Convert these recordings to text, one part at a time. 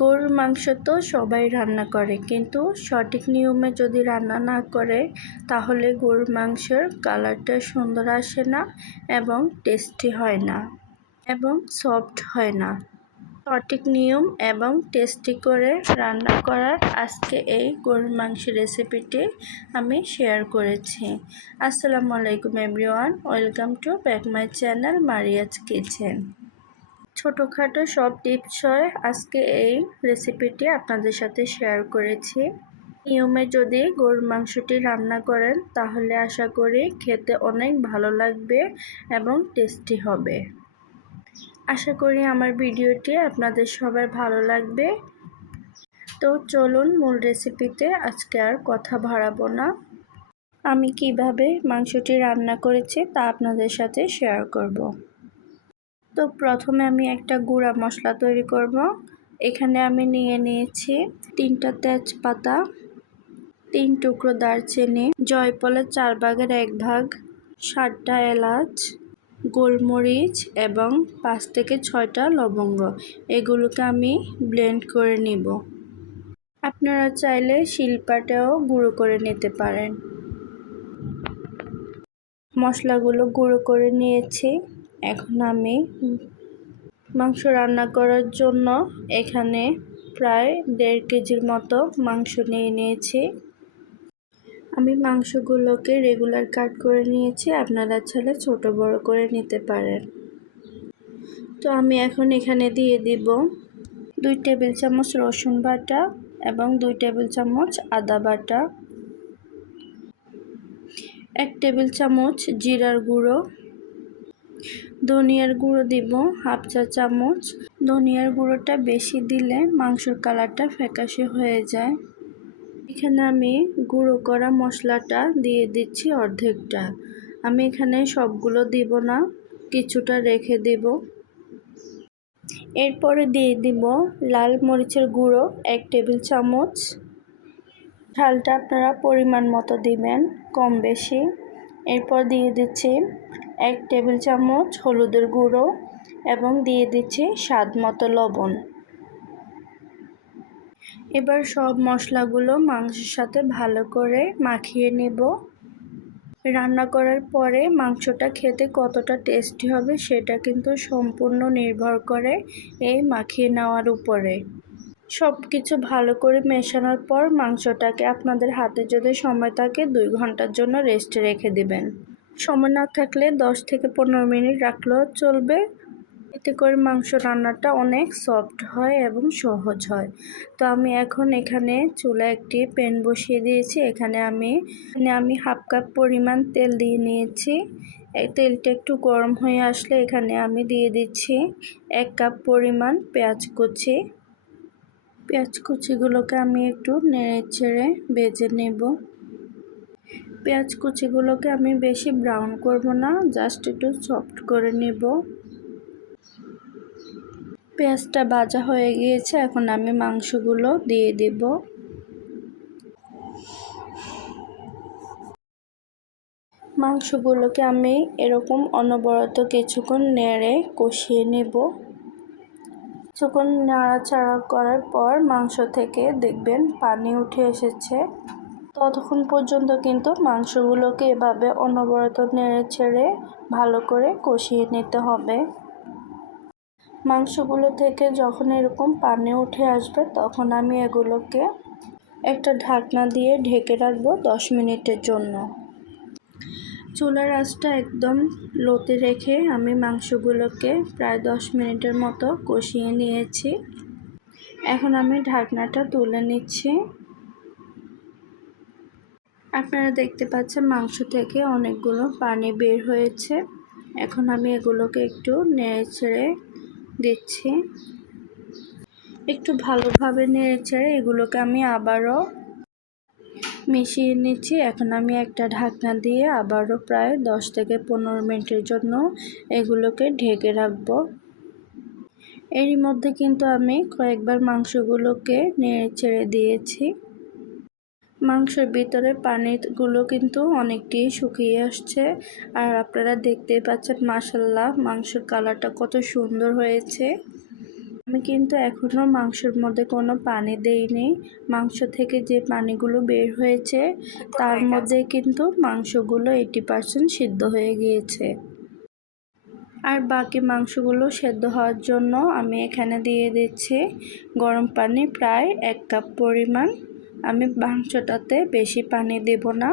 গরুর মাংস তো সবাই রান্না করে, কিন্তু সঠিক নিয়মে যদি রান্না না করে, তাহলে গরুর মাংসের কালারটা সুন্দর আসে না এবং টেস্টি হয় না এবং সফট হয় না। সঠিক নিয়ম এবং টেস্টি করে রান্না করার আজকে এই গরুর মাংস রেসিপিটি আমি শেয়ার করেছি। আসসালামু আলাইকুম everyone welcome to back my channel Maria's kitchen ছোটোখাটো সব টিপস হয়। আজকে এই রেসিপিটি আপনাদের সাথে শেয়ার করেছি। নিয়মে যদি গরুর মাংসটি রান্না করেন, তাহলে আশা করি খেতে অনেক ভালো লাগবে এবং টেস্টি হবে। আশা করি আমার ভিডিওটি আপনাদের সবার ভালো লাগবে। তো চলুন মূল রেসিপিতে আজকে আর কথা বাড়াবো না। আমি কীভাবে মাংসটি রান্না করেছি তা আপনাদের সাথে শেয়ার করব। তো প্রথমে আমি একটা গুঁড়া মশলা তৈরি করব। এখানে আমি নিয়ে নিয়েছি তিনটা তেজপাতা, তিন টুকরো দারচিনি জয়পলের চার ভাগের এক ভাগ ষাটটা এলাচ, গোলমরিচ এবং পাঁচ থেকে ছয়টা লবঙ্গ। এগুলোকে আমি ব্লেন্ড করে নিব। আপনারা চাইলে শিল্পাটাও গুঁড়ো করে নিতে পারেন। মশলাগুলো গুঁড়ো করে নিয়েছি। এখন আমি মাংস রান্না করার জন্য এখানে প্রায় দেড় কেজির মতো মাংস নিয়ে নিয়েছি। আমি মাংসগুলোকে রেগুলার কাট করে নিয়েছি, আপনারা চাইলে ছোট বড় করে নিতে পারেন। তো আমি এখন এখানে দিয়ে দিব দুই টেবিল চামচ রসুন বাটা এবং দুই টেবিল চামচ আদা বাটা, এক টেবিল চামচ জিরার গুঁড়ো ধনিয়ার গুঁড়ো দিব হাফ চা চামচ। ধনিয়ার গুঁড়োটা বেশি দিলে মাংসর কালারটা ফ্যাকাশে হয়ে যায়। এখানে আমি গুঁড়ো করা মশলাটা দিয়ে দিচ্ছি অর্ধেকটা। আমি এখানে সবগুলো দিব না, কিছুটা রেখে দিব। এরপরে দিয়ে দিব লাল মরিচের গুঁড়ো এক টেবিল চামচ। ঝালটা আপনারা পরিমাণ মতো দিবেন, কম বেশি। এরপর দিয়ে দিচ্ছি এক টেবিল চামচ হলুদের গুঁড়ো এবং দিয়ে দিচ্ছি স্বাদ মতো লবণ। এবার সব মশলাগুলো মাংসের সাথে ভালো করে মাখিয়ে নেব। রান্না করার পরে মাংসটা খেতে কতটা টেস্টি হবে সেটা কিন্তু সম্পূর্ণ নির্ভর করে এই মাখিয়ে নেওয়ার উপরে। সব কিছু ভালো করে মেশানোর পর মাংসটাকে আপনাদের হাতে যদি সময় থাকে দুই ঘণ্টার জন্য রেস্টে রেখে দেবেন। সময় না থাকলে দশ থেকে পনেরো মিনিট রাখলেও চলবে। এতে করে মাংস রান্নাটা অনেক সফট হয় এবং সহজ হয়। তো আমি এখন এখানে চুলা একটি প্যান বসিয়ে দিয়েছি। এখানে আমি এখানে আমি হাফ কাপ পরিমাণ তেল দিয়ে নিয়েছি। তেলটা একটু গরম হয়ে আসলে এখানে আমি দিয়ে দিচ্ছি এক কাপ পরিমাণ পেঁয়াজ কুচি। পেঁয়াজ কুচিগুলোকে আমি একটু নেড়ে ছেড়ে বেজে নেব। পেঁয়াজ কুচিগুলোকে আমি বেশি ব্রাউন করব না জাস্ট একটু সফট করে নেব। পেঁয়াজটা ভাজা হয়ে গিয়েছে, এখন আমি মাংসগুলো দিয়ে দেব। মাংসগুলোকে আমি এরকম অনবরত কিছুক্ষণ নেড়ে কষিয়ে নেব। কিছুক্ষণ নাড়াচাড়া করার পর মাংস থেকে দেখবেন পানি উঠে এসেছে। ততক্ষণ পর্যন্ত কিন্তু মাংসগুলোকে এভাবে অনবরত নেড়ে ছেড়ে ভালো করে কষিয়ে নিতে হবে। মাংসগুলো থেকে যখন এরকম পানি উঠে আসবে, তখন আমি এগুলোকে একটা ঢাকনা দিয়ে ঢেকে রাখব দশ মিনিটের জন্য। চুলার আঁচটা একদম লোতে রেখে আমি মাংসগুলোকে প্রায় দশ মিনিটের মতো কষিয়ে নিয়েছি। এখন আমি ঢাকনাটা তুলে নিচ্ছি। আপনারা দেখতে পাচ্ছেন মাংস থেকে অনেকগুলো পানি বের হয়েছে। এখন আমি এগুলোকে একটু নেড়ে ছেড়ে দিচ্ছি। একটু ভালোভাবে নেড়ে ছেড়ে এগুলোকে আমি আবারও মিশিয়ে নিচ্ছি। এখন আমি একটা ঢাকনা দিয়ে আবারও প্রায় দশ থেকে পনেরো মিনিটের জন্য এগুলোকে ঢেকে রাখব। এরই মধ্যে কিন্তু আমি কয়েকবার মাংসগুলোকে নেড়ে ছেড়ে দিয়েছি। মাংসের ভিতরে পানিগুলো কিন্তু অনেকটি শুকিয়ে আসছে। আর আপনারা দেখতেই পাচ্ছেন মাসাল্লাহ মাংসের কালারটা কত সুন্দর হয়েছে। আমি কিন্তু এখনও মাংসের মধ্যে কোনো পানি দেইনি। মাংস থেকে যে পানিগুলো বের হয়েছে, তার মধ্যে কিন্তু মাংসগুলো এইটি পার্সেন্ট সিদ্ধ হয়ে গিয়েছে। আর বাকি মাংসগুলো সেদ্ধ হওয়ার জন্য আমি এখানে দিয়ে দিচ্ছি গরম পানি, প্রায় এক কাপ পরিমাণ। আমি মাংসটাতে বেশি পানি দেব না।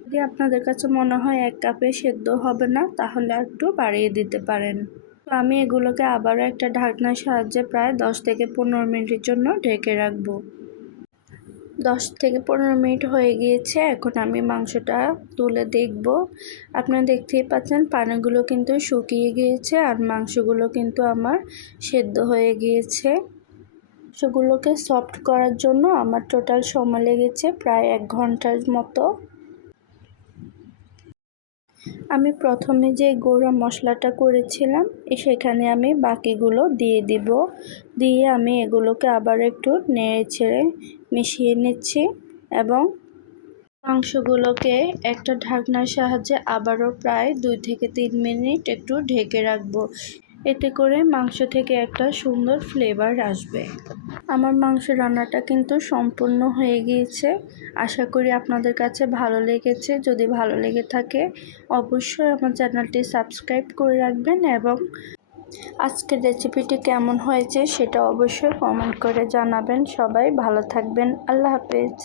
যদি আপনাদের কাছে মনে হয় এক কাপে সেদ্ধ হবে না, তাহলে একটু বাড়িয়ে দিতে পারেন। তো আমি এগুলোকে আবারও একটা ঢাকনার সাহায্যে প্রায় দশ থেকে পনেরো মিনিটের জন্য ঢেকে রাখব। দশ থেকে পনেরো মিনিট হয়ে গিয়েছে, এখন আমি মাংসটা তুলে দেখব। আপনারা দেখতেই পাচ্ছেন পানিগুলো কিন্তু শুকিয়ে গিয়েছে আর মাংসগুলো কিন্তু আমার সেদ্ধ হয়ে গিয়েছে। মাংসগুলোকে সফট করার জন্য আমার টোটাল সময় লেগেছে প্রায় এক ঘণ্টার মতো। আমি প্রথমে যে গুঁড়া মশলাটা করেছিলাম সেখানে আমি বাকিগুলো দিয়ে দিব। দিয়ে আমি এগুলোকে আবার একটু নেড়ে ছেড়ে মিশিয়ে নিচ্ছি এবং মাংসগুলোকে একটা ঢাকনার সাহায্যে আবারও প্রায় দুই থেকে তিন মিনিট একটু ঢেকে রাখব। এতে করে মাংস থেকে একটা সুন্দর ফ্লেভার আসবে। আমার মাংস রান্নাটা কিন্তু সম্পূর্ণ হয়ে গিয়েছে। আশা করি আপনাদের কাছে ভালো লেগেছে। যদি ভালো লেগে থাকে, অবশ্যই আমার চ্যানেলটি সাবস্ক্রাইব করে রাখবেন এবং আজকের রেসিপিটি কেমন হয়েছে সেটা অবশ্যই কমেন্ট করে জানাবেন। সবাই ভালো থাকবেন। আল্লাহ হাফেজ।